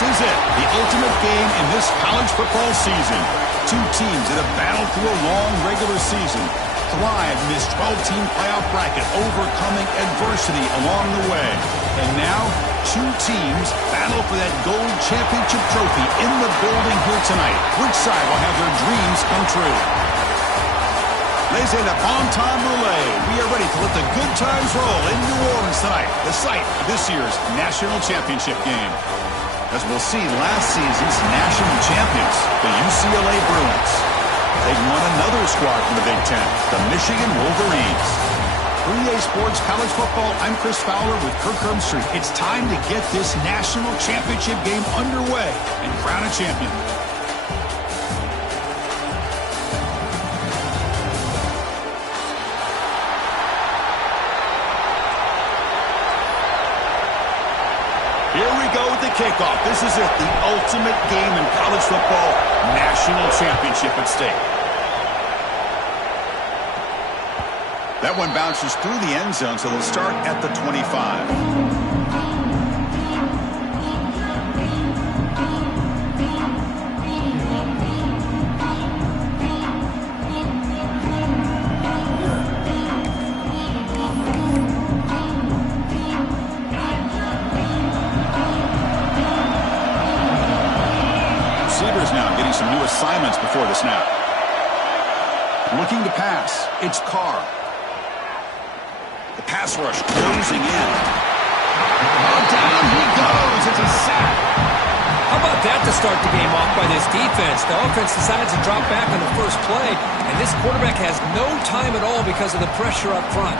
is it, the ultimate game in this college football season. Two teams that have battled through a long regular season, thrived in this 12-team playoff bracket, overcoming adversity along the way. And now, two teams battle for that gold championship trophy in the building here tonight. Which side will have their dreams come true? Laissez le bon temps rouler. We are ready to let the good times roll in New Orleans tonight, the site of this year's national championship game. As we'll see, last season's national champions, the UCLA Bruins. They won another squad from the Big Ten, the Michigan Wolverines. For EA Sports College Football, I'm Chris Fowler with Kirk Herbstreit. It's time to get this national championship game underway and crown a champion. Here we go with the kickoff. This is it, the ultimate game in college football, national championship at stake. That one bounces through the end zone, so they'll start at the 25. Some new assignments before the snap. Looking to pass. It's Carr. The pass rush closing in. Oh, down he goes. It's a sack. How about that to start the game off by this defense? The offense decides to drop back on the first play, and this quarterback has no time at all because of the pressure up front.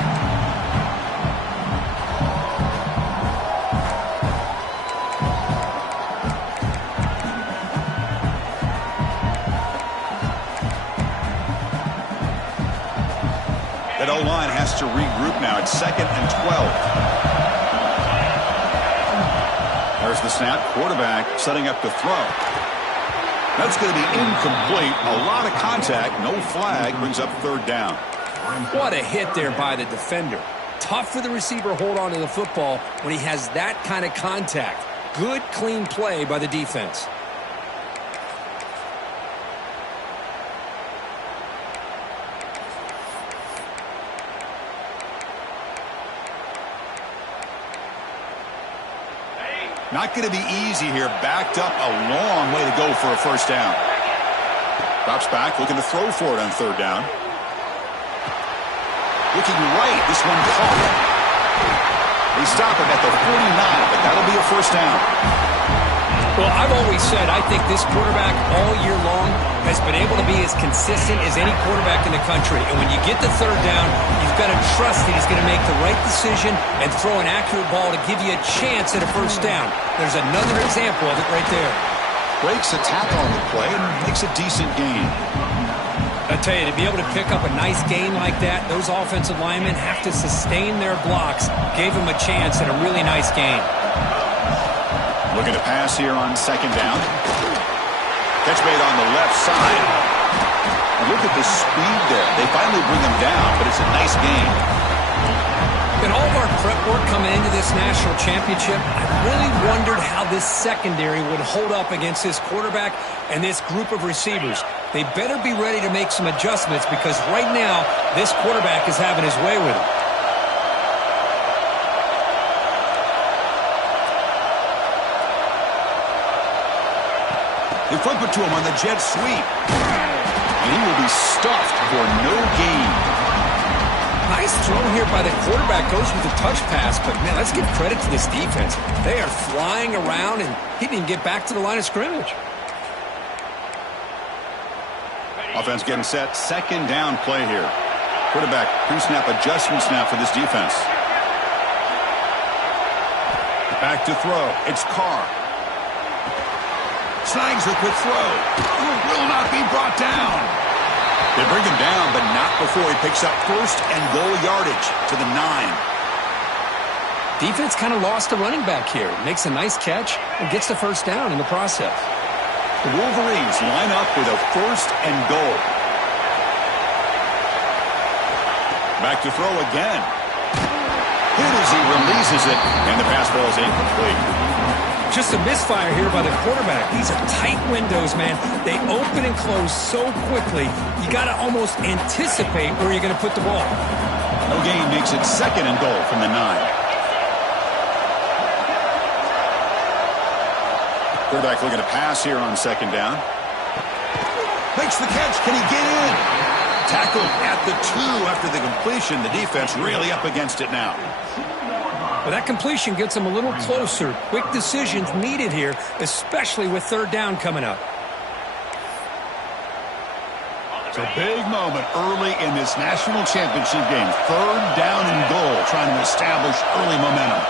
That O-line has to regroup now. It's 2nd and 12. There's the snap. Quarterback setting up to throw. That's going to be incomplete. A lot of contact. No flag. Brings up 3rd down. What a hit there by the defender. Tough for the receiver to hold on to the football when he has that kind of contact. Good, clean play by the defense. Not going to be easy here. Backed up a long way to go for a first down. Drops back, looking to throw for it on 3rd down. Looking right. This one caught. They stop him at the 49, but that'll be a first down. Well, I've always said I think this quarterback all year long has been able to be as consistent as any quarterback in the country. And when you get the 3rd down, you've got to trust that he's going to make the right decision and throw an accurate ball to give you a chance at a first down. There's another example of it right there. Breaks a tackle on the play and makes a decent gain. I tell you, to be able to pick up a nice gain like that, those offensive linemen have to sustain their blocks. Gave him a chance at a really nice gain. Looking to pass here on 2nd down. Catch made on the left side. And look at the speed there. They finally bring him down, but it's a nice gain. In all of our prep work coming into this national championship, I really wondered how this secondary would hold up against this quarterback and this group of receivers. They better be ready to make some adjustments because right now, this quarterback is having his way with it. They flip it to him on the jet sweep. And he will be stuffed for no gain. Nice throw here by the quarterback. Goes with the touch pass. But, man, let's give credit to this defense. They are flying around, and he didn't get back to the line of scrimmage. Offense getting set. 2nd down play here. Quarterback pre-snap adjustment snap for this defense. Back to throw. It's Carr. Snags the quick throw. Will not be brought down. They bring him down, but not before he picks up 1st and goal yardage to the 9. Defense kind of lost the running back here. Makes a nice catch and gets the first down in the process. The Wolverines line up with a 1st and goal. Back to throw again. Hit as he releases it, and the pass ball is incomplete. Just a misfire here by the quarterback. These are tight windows, man. They open and close so quickly, you got to almost anticipate where you're going to put the ball. No gain makes it 2nd and goal from the 9. Quarterback looking to pass here on 2nd down. Makes the catch. Can he get in? Tackled at the 2 after the completion. The defense really up against it now. Well, that completion gets them a little closer. Quick decisions needed here, especially with 3rd down coming up. It's a big moment early in this national championship game. 3rd down and goal, trying to establish early momentum.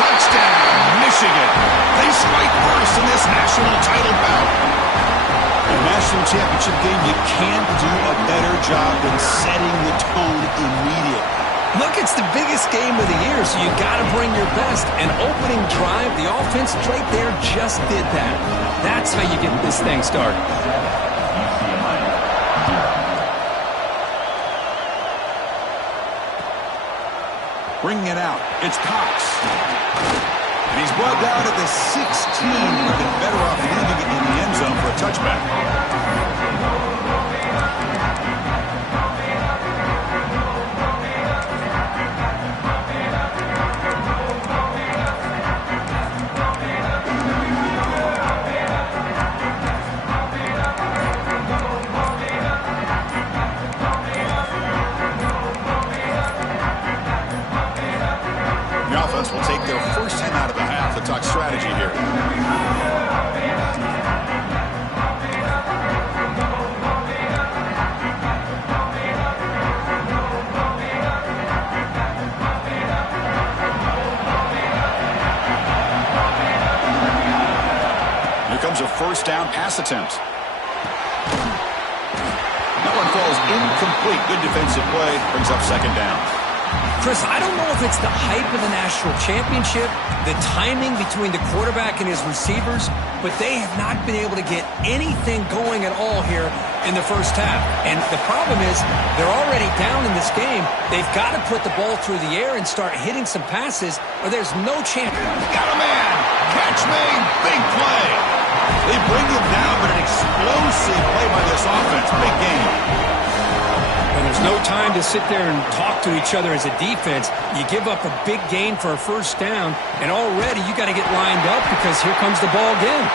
Touchdown, Michigan. They strike first in this national title bout. In a national championship game, you can't do a better job than setting the tone immediately. Look, it's the biggest game of the year, so you got to bring your best. An opening drive, the offense right there just did that. That's how you get this thing started. Bringing it out, it's Cox. And he's brought down at the 16, looking better off leaving it in the end zone for a touchback. Will take their first time out of the half to talk strategy here. Here comes a 1st down pass attempt. That one falls incomplete. Good defensive play. Brings up 2nd down. Chris, I don't know if it's the hype of the national championship, the timing between the quarterback and his receivers, but they have not been able to get anything going at all here in the first half. And the problem is they're already down in this game. They've got to put the ball through the air and start hitting some passes, or there's no chance. Got a man. Catch made. Big play. They bring him down, but an explosive play by this offense. Big game. And there's no time to sit there and talk to each other as a defense. You give up a big gain for a 1st down, and already you got to get lined up because here comes the ball again.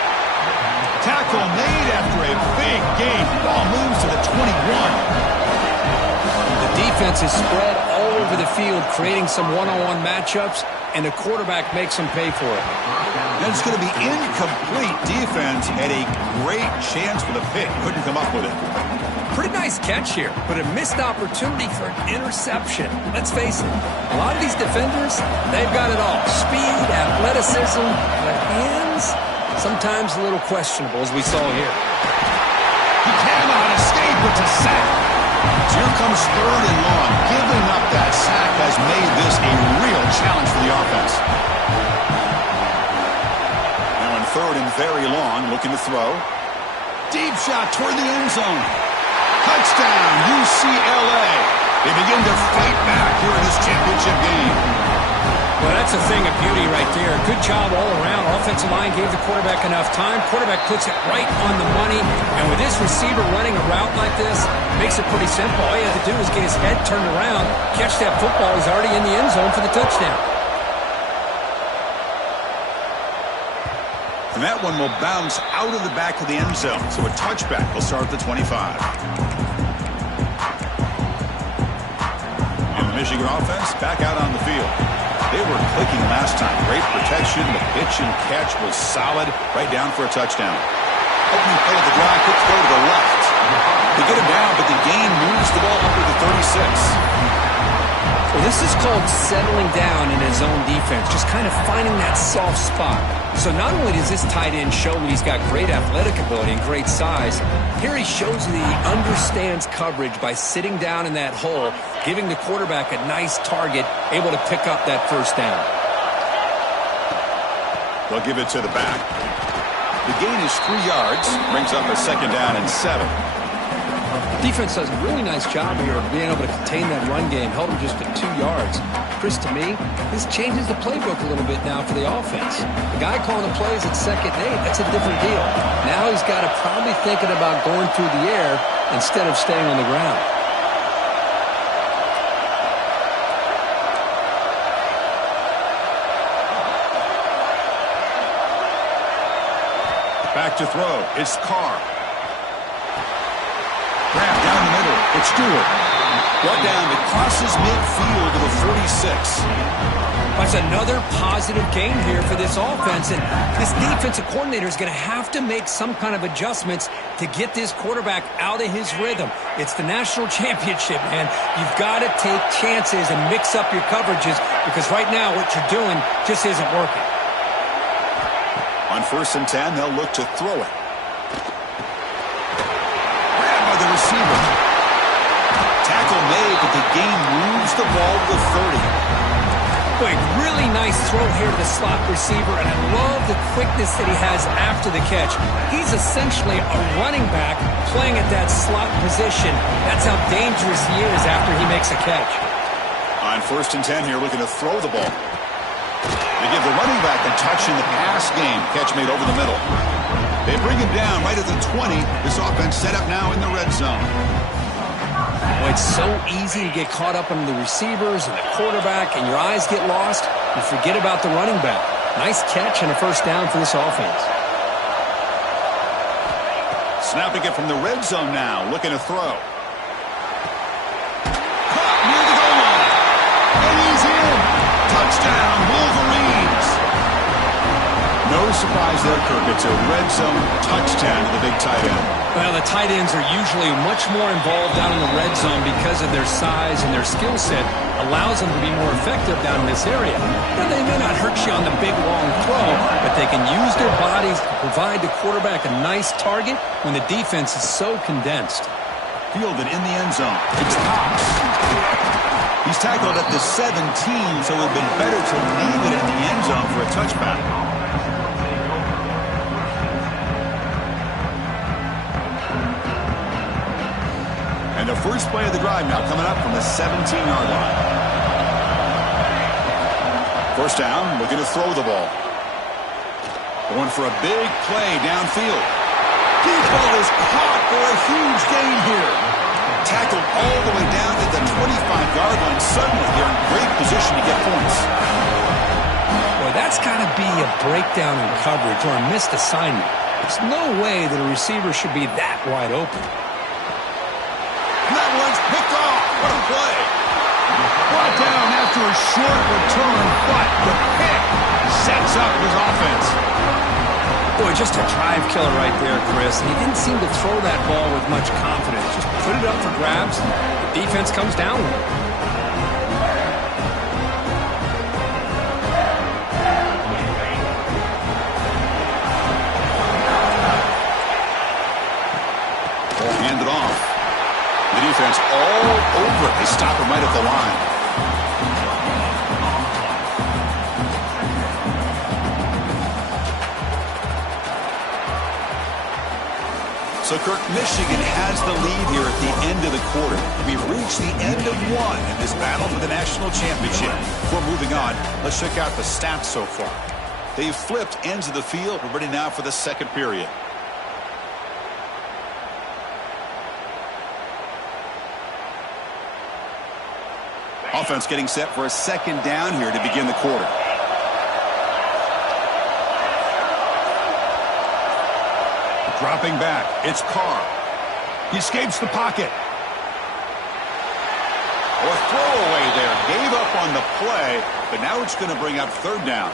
Tackle made after a big gain. Ball moves to the 21. The defense is spread all over the field, creating some one-on-one matchups, and the quarterback makes them pay for it. And it's going to be incomplete. Defense had a great chance for the pick. Couldn't come up with it. Pretty nice catch here, but a missed opportunity for an interception. Let's face it, a lot of these defenders, they've got it all. Speed, athleticism, but hands, sometimes a little questionable, as we saw here. He cannot escape. It's a sack. So here comes 3rd and long. Giving up that sack has made this a real challenge for the offense. Now in 3rd and very long, looking to throw. Deep shot toward the end zone. Touchdown, UCLA. They begin to fight back here in this championship game. Well, that's a thing of beauty right there. Good job all around. Offensive line gave the quarterback enough time. Quarterback puts it right on the money. And with this receiver running a route like this, makes it pretty simple. All you have to do is get his head turned around, catch that football. He's already in the end zone for the touchdown. And that one will bounce out of the back of the end zone. So a touchback will start at the 25. And the Michigan offense back out on the field. They were clicking last time. Great protection. The pitch and catch was solid. Right down for a touchdown. Opening play of the drive. Quick throw to the left. They get him down, but the gain moves the ball up to the 36. Well, this is called settling down in his own defense, just kind of finding that soft spot. So not only does this tight end show that he's got great athletic ability and great size, here he shows that he understands coverage by sitting down in that hole, giving the quarterback a nice target, able to pick up that 1st down. They'll give it to the back. The gain is 3 yards, brings up a 2nd down and 7. The defense does a really nice job here of being able to contain that run game, held him just at 2 yards. Chris, to me, this changes the playbook a little bit now for the offense. The guy calling the plays at 2nd and 8, that's a different deal. Now he's got to probably thinking about going through the air instead of staying on the ground. Back to throw. It's Carr. Grab down the middle. It's Stewart. Brought down. It crosses midfield to the 46. That's another positive gain here for this offense, and this defensive coordinator is going to have to make some kind of adjustments to get this quarterback out of his rhythm. It's the national championship, man. You've got to take chances and mix up your coverages because right now what you're doing just isn't working. On 1st and 10, they'll look to throw it. Grabbed by the receiver. Tackle made, but the game moves the ball to the 30. Boy, really nice throw here to the slot receiver, and I love the quickness that he has after the catch. He's essentially a running back playing at that slot position. That's how dangerous he is after he makes a catch. On 1st and 10 here, looking to throw the ball. They give the running back a touch in the pass game. Catch made over the middle. They bring him down right at the 20. This offense set up now in the red zone. Well, it's so easy to get caught up in the receivers and the quarterback, and your eyes get lost. You forget about the running back. Nice catch and a 1st down for this offense. Snapping it from the red zone now. Looking to throw. Caught near the goal line. And he's in. Touchdown, Wolverines. No surprise there, Kirk. It's a red zone touchdown to the big tight end. Well, the tight ends are usually much more involved down in the red zone because of their size and their skill set allows them to be more effective down in this area. Now, they may not hurt you on the big, long throw, but they can use their bodies to provide the quarterback a nice target when the defense is so condensed. Fielded in the end zone. It's Cox. He's tackled at the 17, so it would have been better to leave it in the end zone for a touchback. And the first play of the drive now coming up from the 17-yard line. 1st down, looking to throw the ball. Going for a big play downfield. Deep ball is caught for a huge gain here. Tackled all the way down to the 25-yard line. Suddenly, they're in great position to get points. Boy, that's got to be a breakdown in coverage or a missed assignment. There's no way that a receiver should be that wide open. That one's picked off. What a play. Brought down after a short return, but the pick sets up his offense. Boy, just a drive killer right there, Chris. And he didn't seem to throw that ball with much confidence. Just put it up for grabs. The defense comes down with it. Hand it off. The defense all over it. They stop him right at the line. So, Kirk, Michigan has the lead here at the end of the quarter. We've reached the end of one in this battle for the national championship. Before moving on, let's check out the stats so far. They've flipped ends of the field. We're ready now for the 2nd period. Offense getting set for a 2nd down here to begin the quarter. Dropping back, it's Carr. He escapes the pocket. Oh, a throwaway there. Gave up on the play, but now it's going to bring up 3rd down.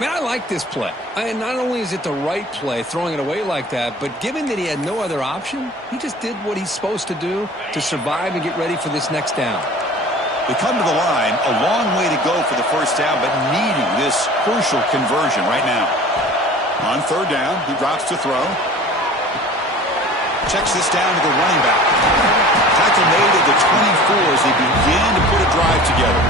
Man, I like this play. And not only is it the right play, throwing it away like that, but given that he had no other option, he just did what he's supposed to do to survive and get ready for this next down. They come to the line, a long way to go for the 1st down, but needing this crucial conversion right now. On 3rd down, he drops to throw. Checks this down to the running back. Tackle made at the 24 as they begin to put a drive together.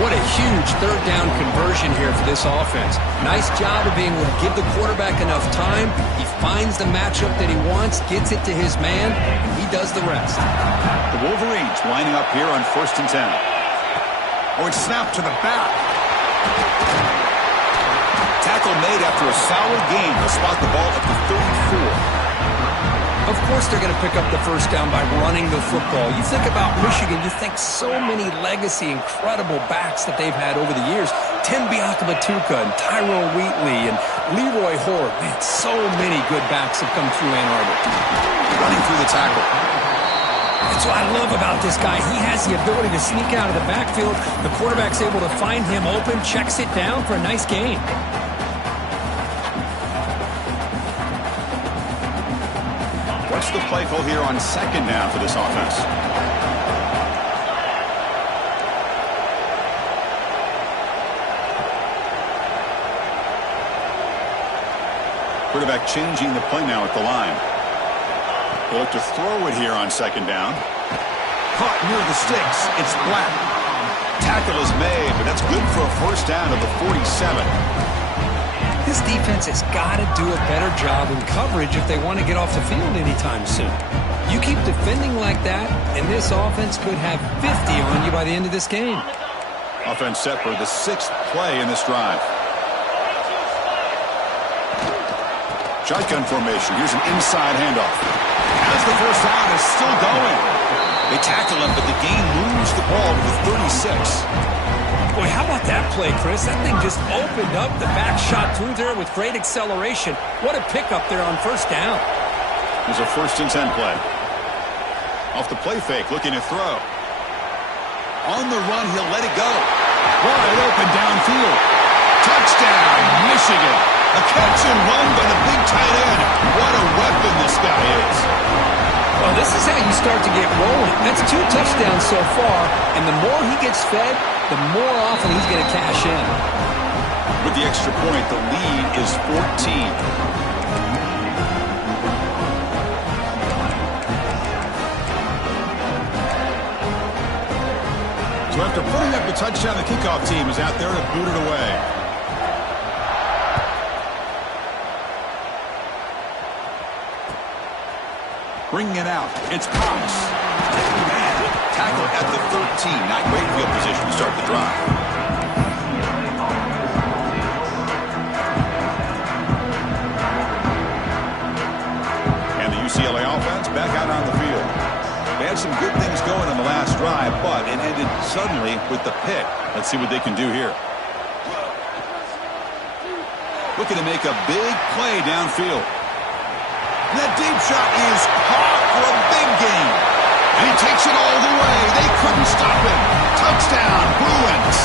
What a huge 3rd down conversion here for this offense. Nice job of being able to give the quarterback enough time. He finds the matchup that he wants, gets it to his man, and he does the rest. The Wolverines lining up here on 1st and 10. Oh, it's snapped to the back. Tackle made after a solid gain to spot the ball at the 34. Of course they're going to pick up the first down by running the football. You think about Michigan, you think so many legacy, incredible backs that they've had over the years. Tim Biakabatuka and Tyrone Wheatley and Leroy Horde. Man, so many good backs have come through Ann Arbor. Running through the tackle. That's what I love about this guy. He has the ability to sneak out of the backfield. The quarterback's able to find him open, checks it down for a nice gain. What's the play call here on second down for this offense? Quarterback changing the play now at the line. They'll look to throw it here on second down. Caught near the sticks. It's Black. Tackle is made, but that's good for a first down of the 47. This defense has got to do a better job in coverage if they want to get off the field anytime soon. You keep defending like that, and this offense could have 50 on you by the end of this game. Offense set for the 6th play in this drive. Shotgun formation. Here's an inside handoff. As the first down is still going. They tackle him, but the gain moves the ball to the 36. Boy, how about that play, Chris? That thing just opened up. The back shot through there with great acceleration. What a pickup there on first down. There's a 1st and 10 play. Off the play fake, looking to throw. On the run, he'll let it go. Wide open downfield. Touchdown, Michigan. A catch and run by the big tight end. What a weapon this guy is. Well, this is how you start to get rolling. That's 2 touchdowns so far, and the more he gets fed, the more often he's going to cash in. With the extra point, the lead is 14. So after putting up a touchdown, the kickoff team is out there to boot it away. Bringing it out. It's Cox. Tackle at the 13. Not great field position to start the drive. And the UCLA offense back out on the field. They had some good things going on the last drive, but it ended suddenly with the pick. Let's see what they can do here. Looking to make a big play downfield. And that deep shot is caught for a big gain. And he takes it all the way. They couldn't stop him. Touchdown, Bruins.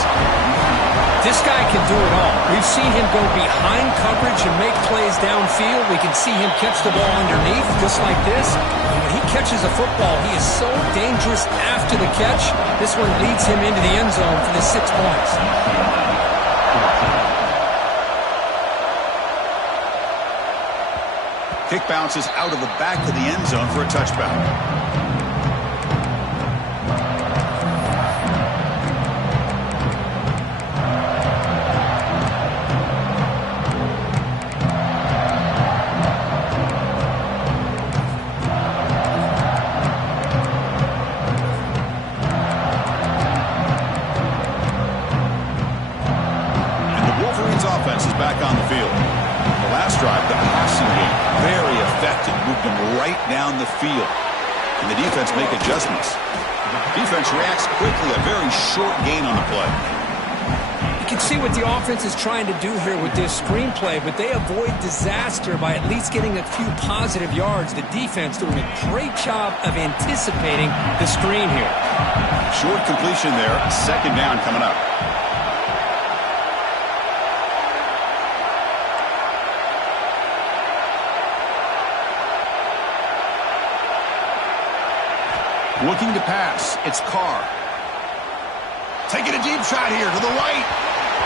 This guy can do it all. We've seen him go behind coverage and make plays downfield. We can see him catch the ball underneath, just like this. And when he catches a football, he is so dangerous after the catch. This one leads him into the end zone for the 6 points. Kick bounces out of the back of the end zone for a touchback. And the Wolverines offense is back on the field. The last drive, the passing game, very effective. Moved them right down the field. And the defense make adjustments. Defense reacts quickly. A very short gain on the play. You can see what the offense is trying to do here with this screenplay, but they avoid disaster by at least getting a few positive yards. The defense doing a great job of anticipating the screen here. Short completion there. Second down coming up. Looking to pass. It's Carr. Taking a deep shot here to the right.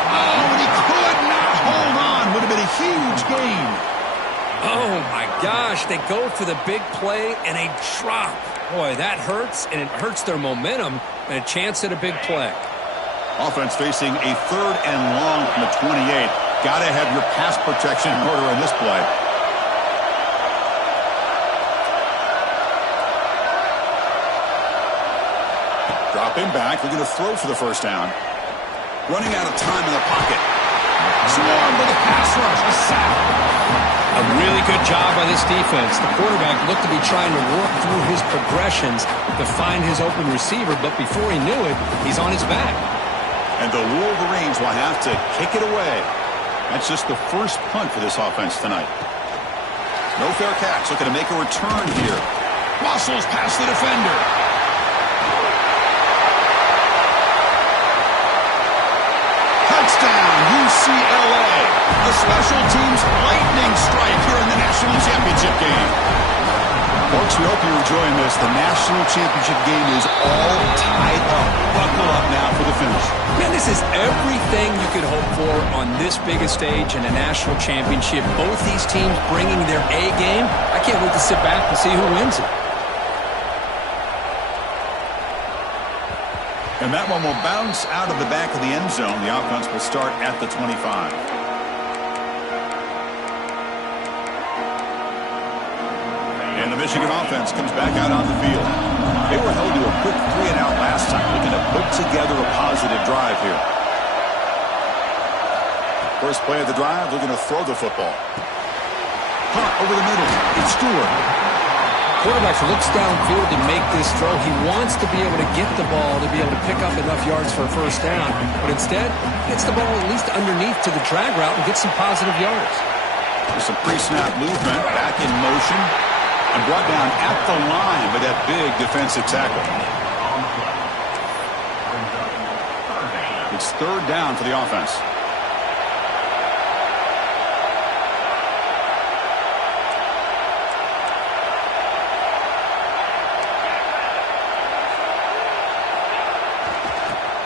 Oh, and he could not hold on. Would have been a huge gain. Oh, my gosh. They go for the big play and a drop. Boy, that hurts, and it hurts their momentum and a chance at a big play. Offense facing a 3rd and long from the 28. Got to have your pass protection in order on this play. Dropping back, looking to throw for the first down. Running out of time in the pocket. Swarm with a pass rush. A sack. A really good job by this defense. The quarterback looked to be trying to work through his progressions to find his open receiver, but before he knew it, he's on his back. And the Wolverines will have to kick it away. That's just the first punt for this offense tonight. No fair catch. Looking to make a return here. Muscles past the defender. Touchdown, UCLA. A special teams lightning strike here in the national championship game. Folks, we hope you're enjoying this. The national championship game is all tied up. Buckle up now for the finish. Man, this is everything you could hope for on this biggest stage in a national championship. Both these teams bringing their A game. I can't wait to sit back and see who wins it. And that one will bounce out of the back of the end zone. The offense will start at the 25. And the Michigan offense comes back out on the field. They were held to a quick 3-and-out last time, looking to put together a positive drive here. First play of the drive, looking to throw the football. Punt over the middle. It's Stewart. Quarterback looks downfield to make this throw. He wants to be able to get the ball to be able to pick up enough yards for a first down. But instead, gets the ball at least underneath to the drag route and gets some positive yards. There's some pre-snap movement, back in motion, and brought down at the line by that big defensive tackle. It's third down for the offense.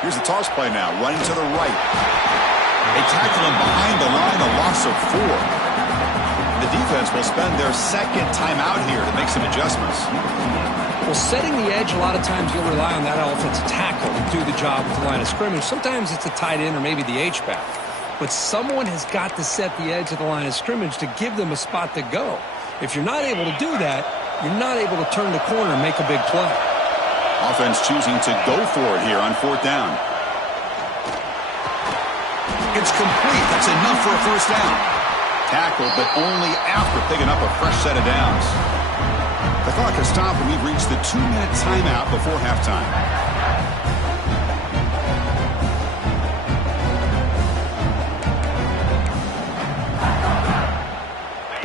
Here's the toss play now, running to the right. They tackle him behind the line, a loss of 4. The defense will spend their second time out here to make some adjustments. Well, setting the edge, a lot of times you'll rely on that offensive tackle to do the job with the line of scrimmage. Sometimes it's a tight end or maybe the H-back. But someone has got to set the edge of the line of scrimmage to give them a spot to go. If you're not able to do that, you're not able to turn the corner and make a big play. Offense choosing to go for it here on fourth down. It's complete. That's enough for a first down. Tackled, but only after picking up a fresh set of downs. The clock has stopped, and we've reached the 2-minute timeout before halftime.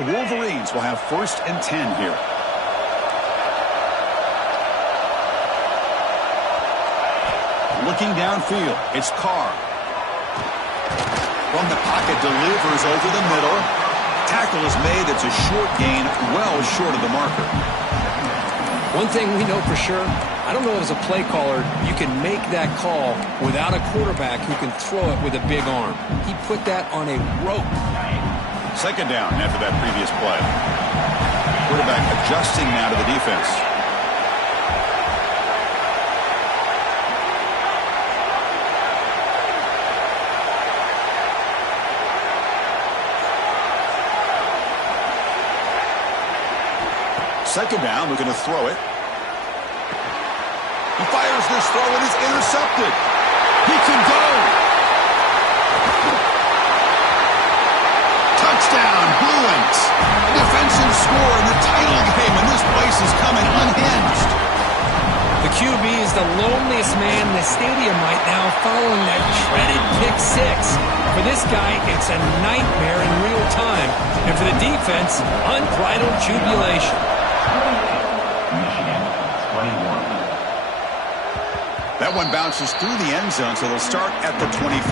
The Wolverines will have first and 10 here. Looking downfield, it's Carr. From the pocket, delivers over the middle. Tackle is made. It's a short gain, well short of the marker. One thing we know for sure, I don't know as a play caller, you can make that call without a quarterback who can throw it with a big arm. He put that on a rope. Second down after that previous play. Quarterback adjusting now to the defense. Second down, looking to throw it. He fires this throw and is intercepted. He can go. Touchdown, Bruins. Defensive score in the title game, and this place is coming unhinged. The QB is the loneliest man in the stadium right now following that dreaded pick 6. For this guy, it's a nightmare in real time. And for the defense, unbridled jubilation. That one bounces through the end zone, so they'll start at the 25.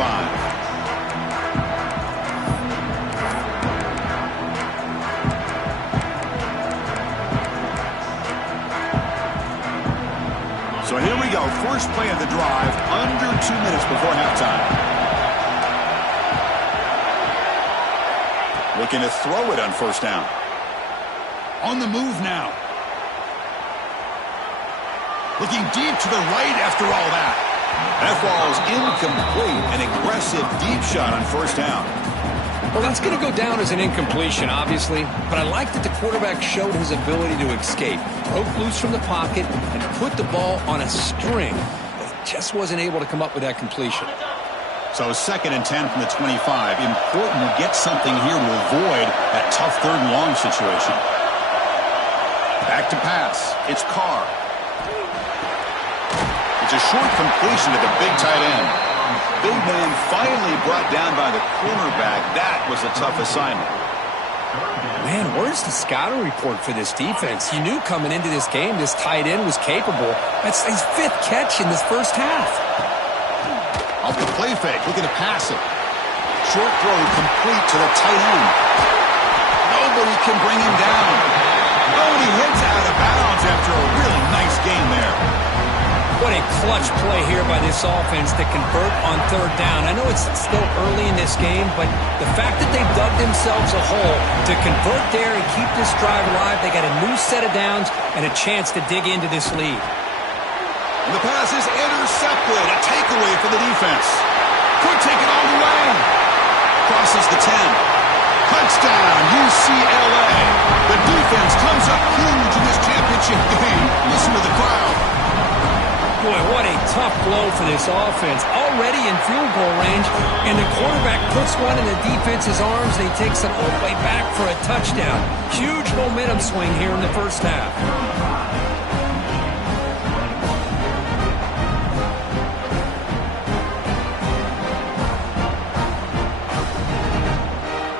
So here we go. First play of the drive, under 2 minutes before halftime. Looking to throw it on first down. On the move now. Looking deep to the right after all that. That ball is incomplete. An aggressive deep shot on first down. Well, that's going to go down as an incompletion, obviously. But I like that the quarterback showed his ability to escape. Broke loose from the pocket and put the ball on a string. But just wasn't able to come up with that completion. So 2nd and 10 from the 25. Important to get something here to avoid that tough 3rd and long situation. Back to pass. It's Carr. It's a short completion to the big tight end. Big man finally brought down by the cornerback. That was a tough assignment. Man, where's the scouting report for this defense? You knew coming into this game this tight end was capable. That's his 5th catch in this first half. Off the play fake, looking to pass it. Short throw complete to the tight end. Nobody can bring him down. Oh, and he heads out of bounds after a really nice game there. What a clutch play here by this offense to convert on 3rd down. I know it's still early in this game, but the fact that they've dug themselves a hole to convert there and keep this drive alive, they got a new set of downs and a chance to dig into this lead. And the pass is intercepted. A takeaway for the defense. Could take it all the way. Crosses the 10. Touchdown, UCLA. The defense comes up huge in this championship game. Listen to the crowd. Boy, what a tough blow for this offense. Already in field goal range, and the quarterback puts one in the defense's arms, and he takes it all the way back for a touchdown. Huge momentum swing here in the first half.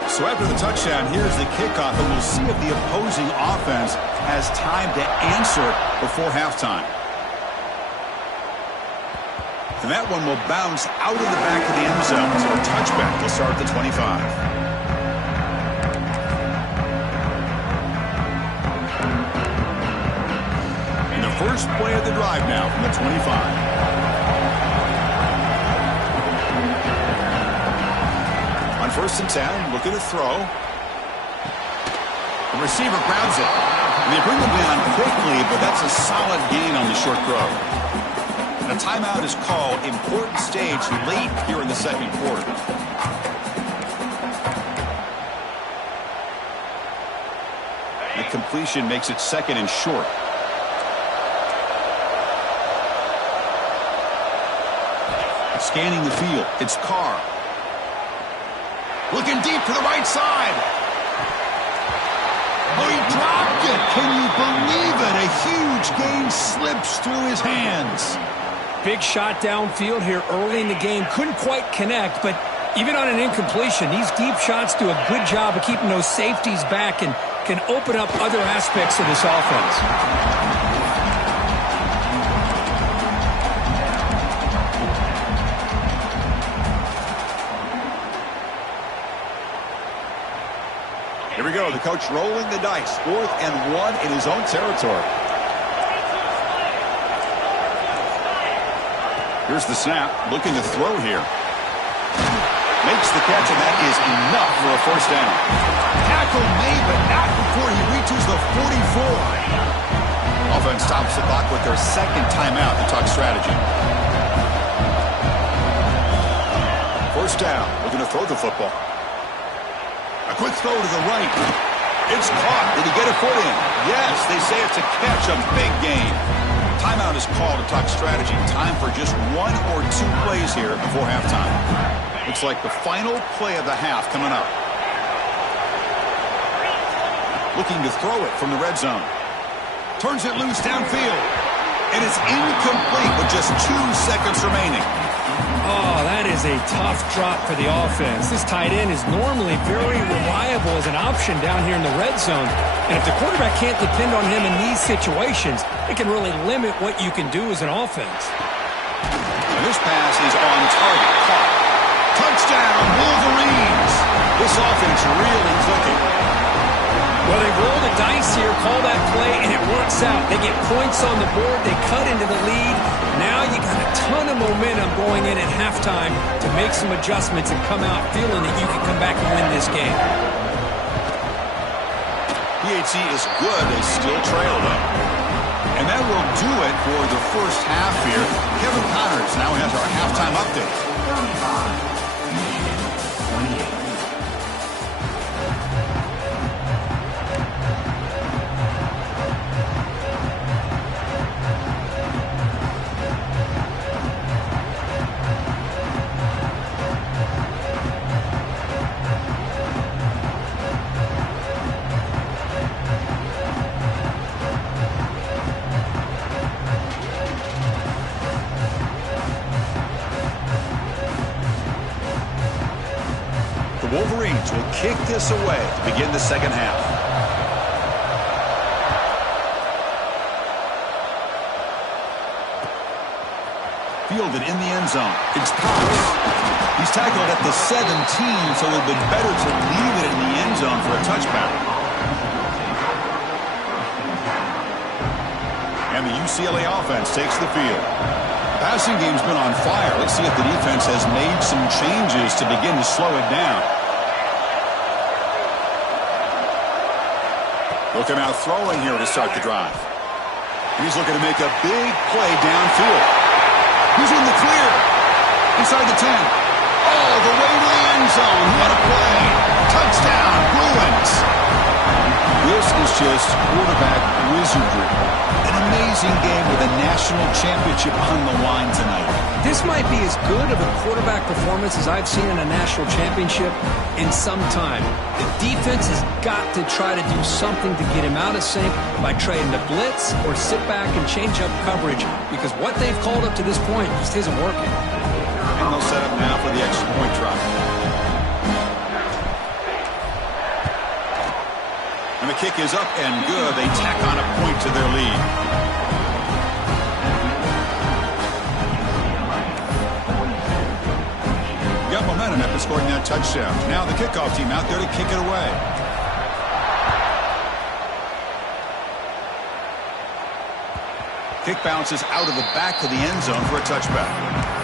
So after the touchdown, here's the kickoff, and we'll see if the opposing offense has time to answer before halftime. And that one will bounce out of the back of the end zone. So a touchback will start at the 25. And the first play of the drive now from the 25. On 1st and 10, looking to throw. The receiver grabs it. And they bring the down quickly, but that's a solid gain on the short throw. And a timeout is called. Important stage late here in the 2nd quarter. The completion makes it 2nd and short. Scanning the field, it's Carr. Looking deep to the right side. Oh, he dropped it. Can you believe it? A huge gain slips through his hands. Big shot downfield here early in the game. Couldn't quite connect, but even on an incompletion, these deep shots do a good job of keeping those safeties back and can open up other aspects of this offense. Here we go, the coach rolling the dice. 4th and 1 in his own territory. Here's the snap, looking to throw here. Makes the catch, and that is enough for a 1st down. Tackle made, but not before he reaches the 44. Offense stops the clock with their 2nd timeout to talk strategy. 1st down, looking to throw the football. A quick throw to the right. It's caught. Did he get a foot in? Yes, they say it's a catch, a big gain. Timeout is called to talk strategy. Time for just 1 or 2 plays here before halftime. Looks like the final play of the half coming up. Looking to throw it from the red zone. Turns it loose downfield. And it's incomplete with just 2 seconds remaining. Oh, that is a tough drop for the offense. This tight end is normally very reliable as an option down here in the red zone. And if the quarterback can't depend on him in these situations, it can really limit what you can do as an offense. And this pass is on target. Caught. Touchdown, Wolverines. This offense really clicking. Well, they roll the dice here, call that play, and it works out. They get points on the board. They cut into the lead. Now you got a ton of momentum going in at halftime to make some adjustments and come out feeling that you can come back and win this game. PAT is good. They still trail, though. And that will do it for the first half here. Kevin Connors now has our halftime update. 28. Wolverines will kick this away to begin the second half. Fielded in the end zone. It's Cox. He's tackled at the 17, so it would have been better to leave it in the end zone for a touchback. And the UCLA offense takes the field. Passing game's been on fire. Let's see if the defense has made some changes to begin to slow it down. Looking out throwing here to start the drive. He's looking to make a big play downfield. He's in the clear. Inside the 10. All the way to the end zone. What a play. Touchdown, Bruins. This is just quarterback wizardry. An amazing game with a national championship on the line tonight. This might be as good of a quarterback performance as I've seen in a national championship in some time. The defense has got to try to do something to get him out of sync by trying to blitz or sit back and change up coverage, because what they've called up to this point just isn't working. And they'll set up now for the extra point try. And the kick is up and good. They tack on a point to their lead. Got momentum after scoring that touchdown. Now the kickoff team out there to kick it away. Kick bounces out of the back of the end zone for a touchback.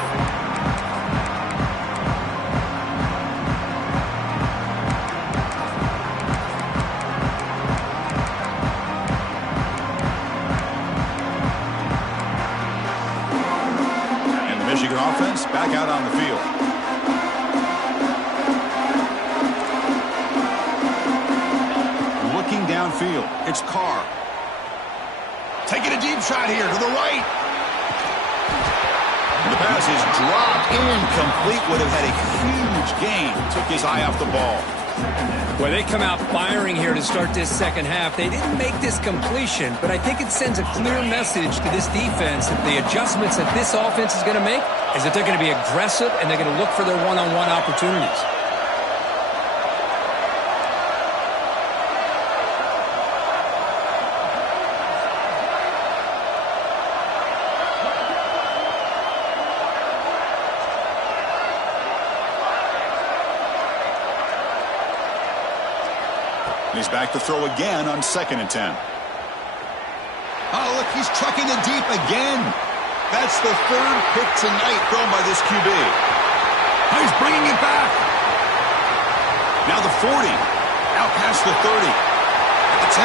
Offense back out on the field. Looking downfield, it's Carr. Taking a deep shot here to the right. And the pass is dropped incomplete. Would have had a huge gain. Took his eye off the ball. Well, they come out firing here to start this second half. They didn't make this completion, but I think it sends a clear message to this defense that the adjustments that this offense is going to make is that they're going to be aggressive and they're going to look for their one-on-one opportunities. He's back to throw again on 2nd and 10. Oh, look, he's trucking it deep again. That's the 3rd pick tonight thrown by this QB. He's bringing it back. Now the 40. Out past the 30. At the 10.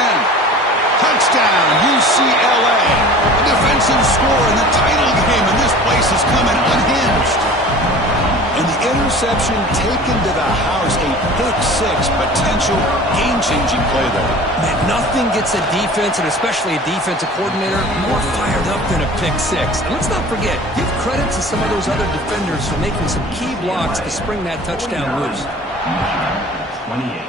Touchdown, UCLA. A defensive score in the title game, and this place is coming unhinged. And the interception taken to the house, a pick-6, potential game-changing play there. Man, nothing gets a defense, and especially a defensive coordinator, more fired up than a pick-6. And let's not forget, give credit to some of those other defenders for making some key blocks to spring that touchdown loose. 28.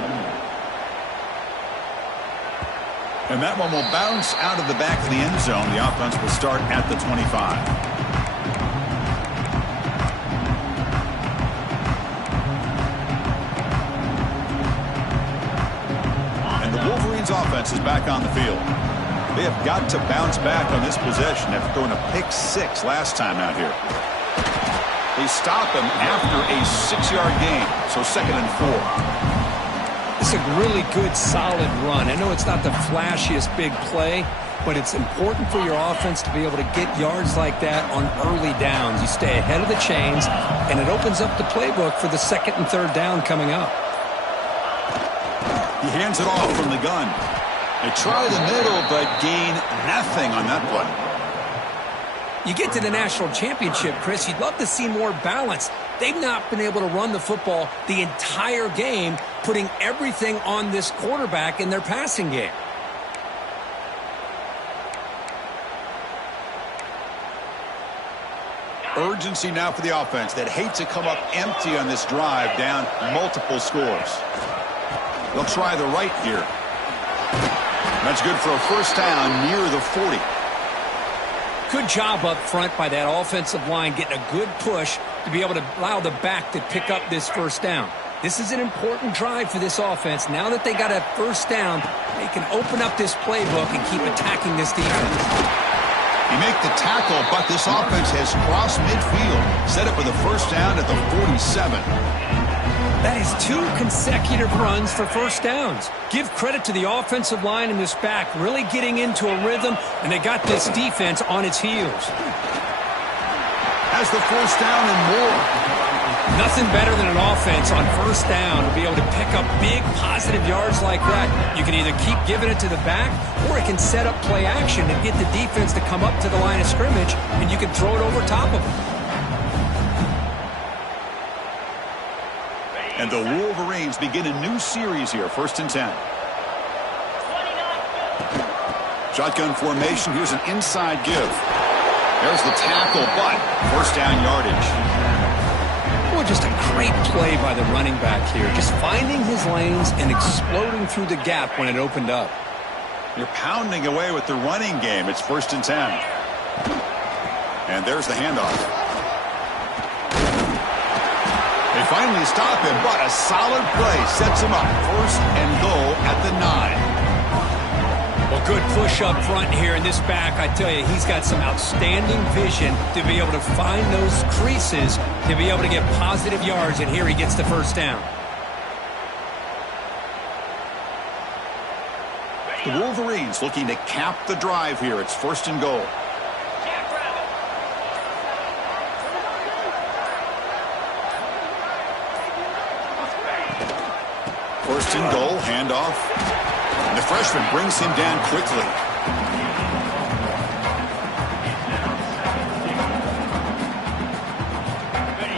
And that one will bounce out of the back of the end zone. The offense will start at the 25. Offense is back on the field. They have got to bounce back on this possession after throwing a pick-6 last time out here. They stop him after a 6-yard gain, so 2nd and 4. It's a really good, solid run. I know it's not the flashiest big play, but it's important for your offense to be able to get yards like that on early downs. You stay ahead of the chains, and it opens up the playbook for the 2nd and 3rd down coming up. He hands it off from the gun. They try the middle, but gain nothing on that play. You get to the national championship, Chris, you'd love to see more balance. They've not been able to run the football the entire game, putting everything on this quarterback in their passing game. Urgency now for the offense that hates to come up empty on this drive, down multiple scores. They'll try the right here. That's good for a first down near the 40. Good job up front by that offensive line, getting a good push to be able to allow the back to pick up this first down. This is an important drive for this offense. Now that they got a first down, they can open up this playbook and keep attacking this defense. You make the tackle, but this offense has crossed midfield. Set up for the first down at the 47. That is 2 consecutive runs for first downs. Give credit to the offensive line in this back, really getting into a rhythm, and they got this defense on its heels. Has the first down and more. Nothing better than an offense on first down to be able to pick up big positive yards like that. You can either keep giving it to the back, or it can set up play action and get the defense to come up to the line of scrimmage, and you can throw it over top of them. And the Wolverines begin a new series here, 1st and 10. Shotgun formation. Here's an inside give. There's the tackle, but first down yardage. Well, just a great play by the running back here. Just finding his lanes and exploding through the gap when it opened up. You're pounding away with the running game. It's 1st and 10. And there's the handoff. They finally stop him, but a solid play sets him up. 1st and goal at the 9. Well, good push up front here in this back. I tell you, he's got some outstanding vision to be able to find those creases, to be able to get positive yards, and here he gets the first down. The Wolverines looking to cap the drive here. It's 1st and goal. First and goal, handoff. And the freshman brings him down quickly.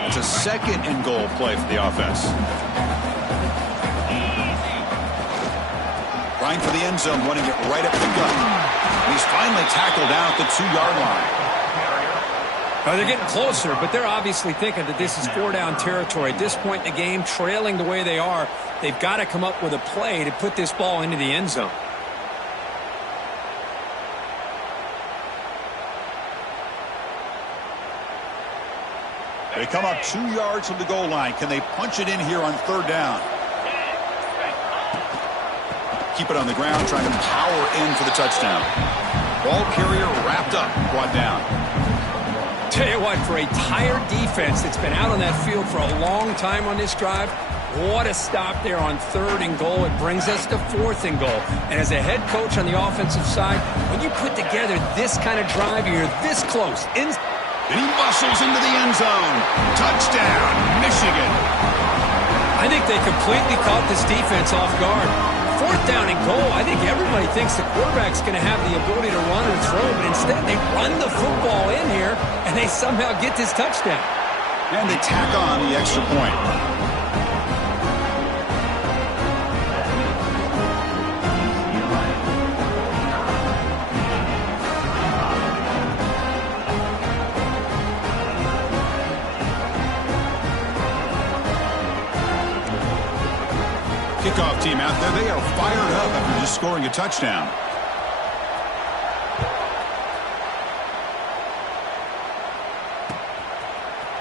It's a 2nd and goal play for the offense. Trying for the end zone, running it right up the gut. And he's finally tackled down at the 2-yard line. They're getting closer, but they're obviously thinking that this is 4-down territory. At this point in the game, trailing the way they are, they've got to come up with a play to put this ball into the end zone. They come up 2 yards from the goal line. Can they punch it in here on 3rd down? Keep it on the ground, trying to power in for the touchdown. Ball carrier wrapped up, brought down. Tell you what, for a tired defense that's been out on that field for a long time on this drive, what a stop there on 3rd and goal. It brings us to 4th and goal. And as a head coach on the offensive side, when you put together this kind of drive, you're this close. And he muscles into the end zone. Touchdown, Michigan. I think they completely caught this defense off guard. 4th down and goal, I think everybody thinks the quarterback's going to have the ability to run or throw, but instead they run the football in here, and they somehow get this touchdown. And they tack on the extra point. Kickoff team out there, they are fired up after just scoring a touchdown.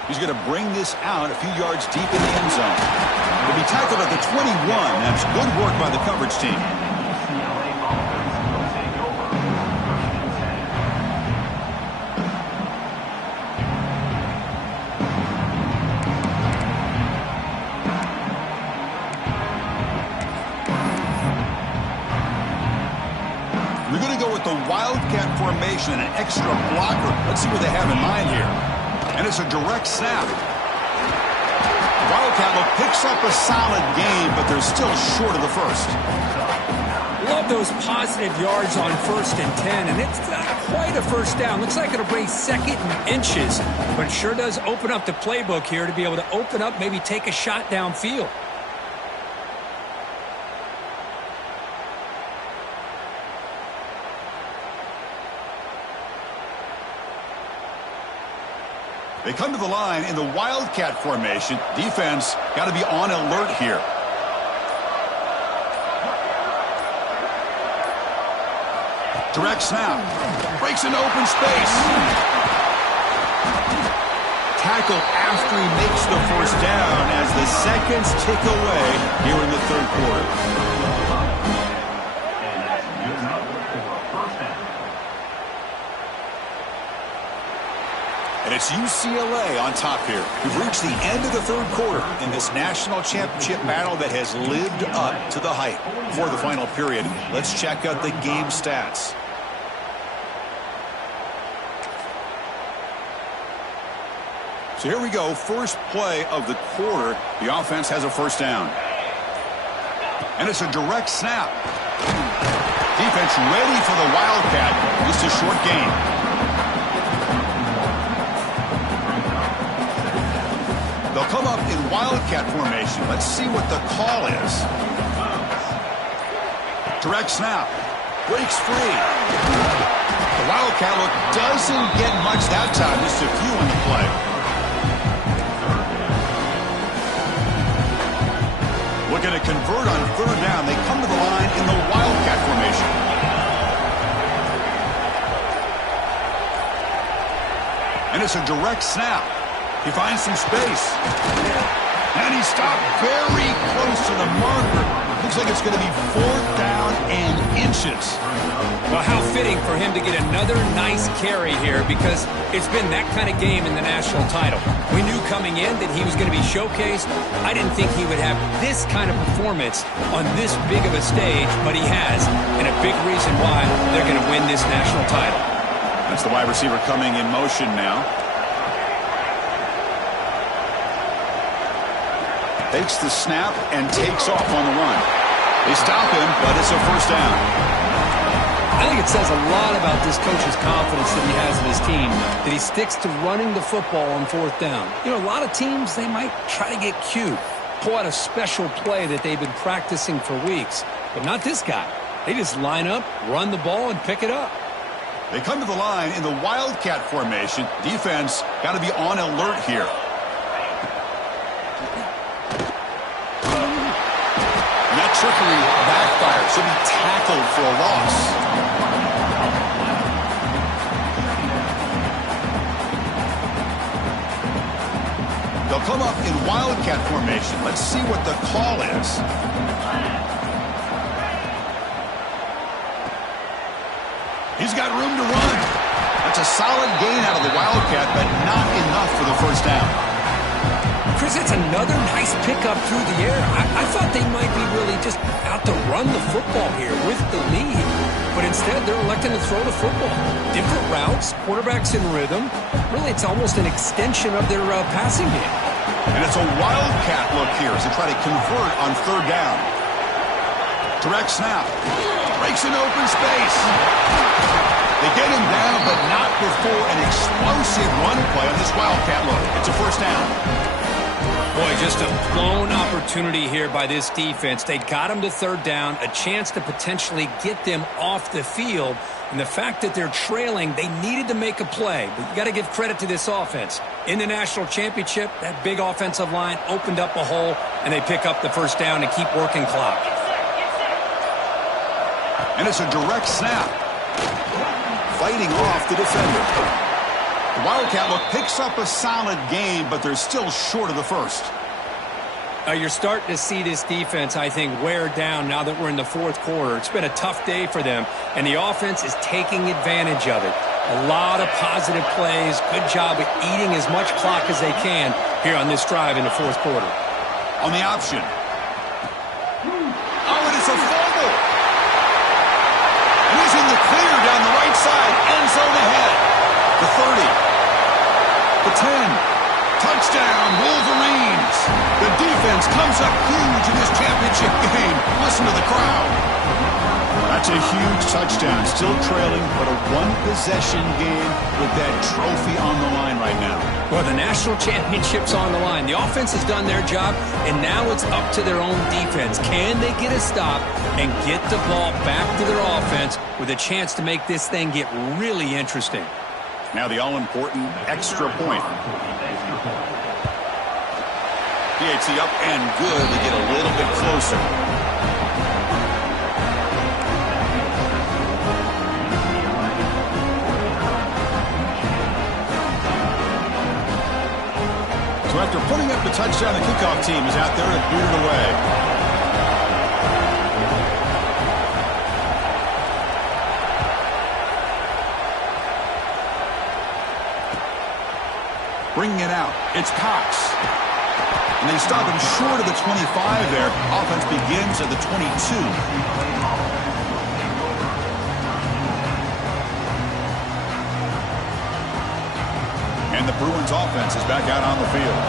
He's going to bring this out a few yards deep in the end zone. He'll be tackled at the 21. That's good work by the coverage team. They're going to go with the Wildcat formation and an extra blocker. Let's see what they have in mind here. And it's a direct snap. Wildcat look picks up a solid game, but they're still short of the first. Love those positive yards on 1st and 10, and it's not quite a first down. Looks like it'll bring 2nd and inches, but it sure does open up the playbook here to be able to open up, maybe take a shot downfield. They come to the line in the Wildcat formation. Defense got to be on alert here. Direct snap. Breaks into open space. tackle after he makes the first down as the seconds tick away here in the third quarter. And it's UCLA on top here. We've reached the end of the third quarter in this national championship battle that has lived up to the hype. For the final period, let's check out the game stats. So here we go, first play of the quarter. The offense has a first down. And it's a direct snap. Defense ready for the Wildcat. Just a short gain. They'll come up in Wildcat formation. Let's see what the call is. Direct snap. Breaks free. The Wildcat look doesn't get much that time. Just a few on the play. Looking to convert on third down. They come to the line in the Wildcat formation. And it's a direct snap. He finds some space. And he stopped very close to the marker. Looks like it's going to be fourth down and inches. Well, how fitting for him to get another nice carry here, because it's been that kind of game in the national title. We knew coming in that he was going to be showcased. I didn't think he would have this kind of performance on this big of a stage, but he has, and a big reason why they're going to win this national title. That's the wide receiver coming in motion now. Takes the snap and takes off on the run. They stop him, but it's a first down. I think it says a lot about this coach's confidence that he has in his team, that he sticks to running the football on fourth down. You know, a lot of teams, they might try to get cute, pull out a special play that they've been practicing for weeks, but not this guy. They just line up, run the ball, and pick it up. They come to the line in the Wildcat formation. Defense got to be on alert here. That trickery backfires. He'll be tackled for a loss. They'll come up in Wildcat formation. Let's see what the call is. He's got room to run. That's a solid gain out of the Wildcat, but not enough for the first down. Chris, it's another nice pickup through the air. I thought they might be really just out to run the football here with the lead. But instead, they're electing to throw the football. Different routes, quarterbacks in rhythm. Really, it's almost an extension of their passing game. And it's a Wildcat look here as they try to convert on third down. Direct snap. Breaks an open space. They get him down, but not before an explosive run play on this Wildcat look. It's a first down. Boy, just a blown opportunity here by this defense. They got him to third down, a chance to potentially get them off the field. And the fact that they're trailing, they needed to make a play. But you got to give credit to this offense. In the national championship, that big offensive line opened up a hole, and they pick up the first down and keep working clock. And it's a direct snap. Fighting off the defender. The Wildcat look picks up a solid game, but they're still short of the first. You're starting to see this defense, I think, wear down now that we're in the fourth quarter. It's been a tough day for them, and the offense is taking advantage of it. A lot of positive plays. Good job at eating as much clock as they can here on this drive in the fourth quarter. On the option. Oh, and it's a fumble. And he's in the clear down the right side. End zone ahead. The 30. The 10. Touchdown, Wolverines. The defense comes up huge in this championship game. Listen to the crowd. That's a huge touchdown. Still trailing, but a one-possession game with that trophy on the line right now. Well, the national championship's on the line. The offense has done their job, and now it's up to their own defense. Can they get a stop and get the ball back to their offense with a chance to make this thing get really interesting? Now the all-important extra point. PAT up and good to get a little bit closer. So after putting up the touchdown, the kickoff team is out there to boot it away. Bringing it out, it's Cox. And they stop him short of the 25 there. Offense begins at the 22. And the Bruins offense is back out on the field.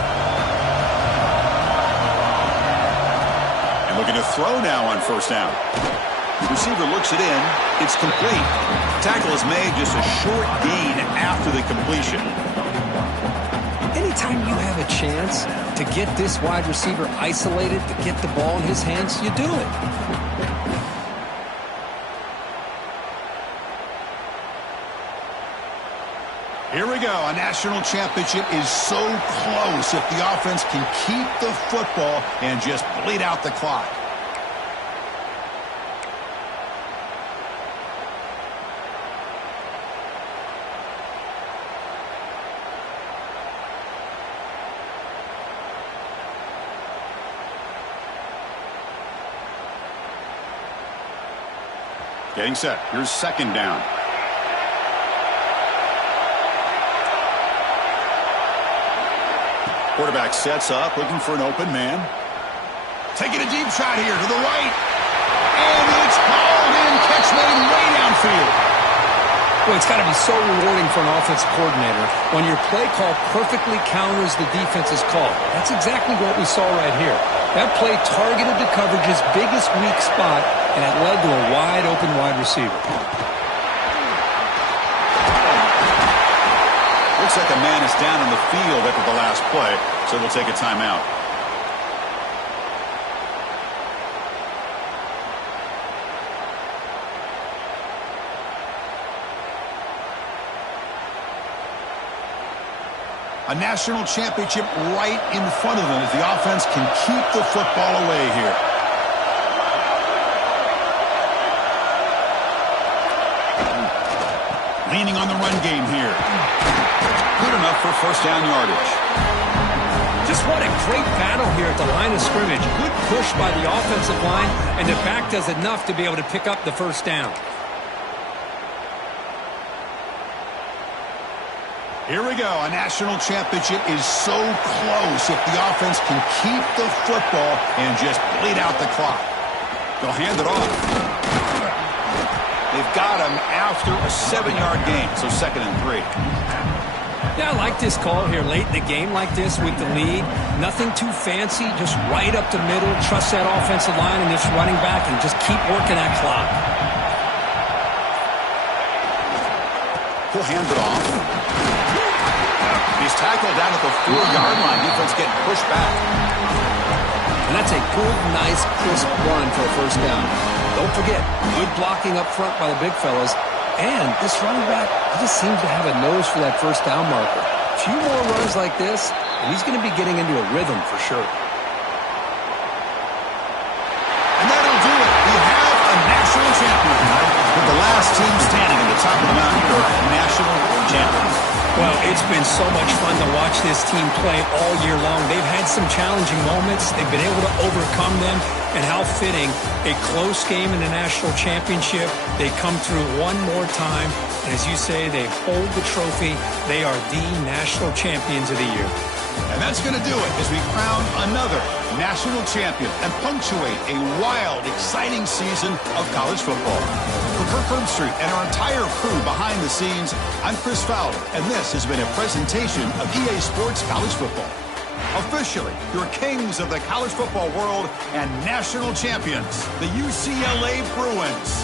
And looking to throw now on first down. The receiver looks it in. It's complete. Tackle is made, just a short gain after the completion. Anytime you have a chance to get this wide receiver isolated, to get the ball in his hands, you do it. Here we go. A national championship is so close if the offense can keep the football and just bleed out the clock. Getting set. Here's second down. Quarterback sets up, looking for an open man. Taking a deep shot here to the right. And it's called in. Catch made way downfield. Well, it's got to be so rewarding for an offensive coordinator when your play call perfectly counters the defense's call. That's exactly what we saw right here. That play targeted the coverage's biggest weak spot, and it led to a wide-open wide receiver. Looks like a man is down on the field after the last play, so they'll take a timeout. A national championship right in front of them if the offense can keep the football away here. Leaning on the run game here. Good enough for first down yardage. Just what a great battle here at the line of scrimmage. Good push by the offensive line, and the back does enough to be able to pick up the first down. Here we go. A national championship is so close if the offense can keep the football and just bleed out the clock. They'll hand it off. They've got him after a 7-yard gain, so 2nd and 3. Yeah, I like this call here late in the game like this with the lead. Nothing too fancy, just right up the middle. Trust that offensive line and this running back and just keep working that clock. He'll hand it off. He's tackled down at the 4-yard line. Defense getting pushed back. And that's a good, nice, crisp run for a first down. Don't forget, good blocking up front by the big fellas. And this running back, he just seems to have a nose for that first down marker. A few more runs like this, and he's going to be getting into a rhythm for sure. And that'll do it. We have a national champion tonight with the last team standing at the top of the mountain here, national champions. Well, it's been so much fun to watch this team play all year long. They've had some challenging moments. They've been able to overcome them. And how fitting, a close game in the national championship. They come through one more time. And as you say, they hold the trophy. They are the national champions of the year. And that's going to do it as we crown another national champion and punctuate a wild, exciting season of college football. For Kirk Herbstreit and our entire crew behind the scenes, I'm Chris Fowler, and this has been a presentation of EA Sports College Football. Officially, your kings of the college football world and national champions, the UCLA Bruins.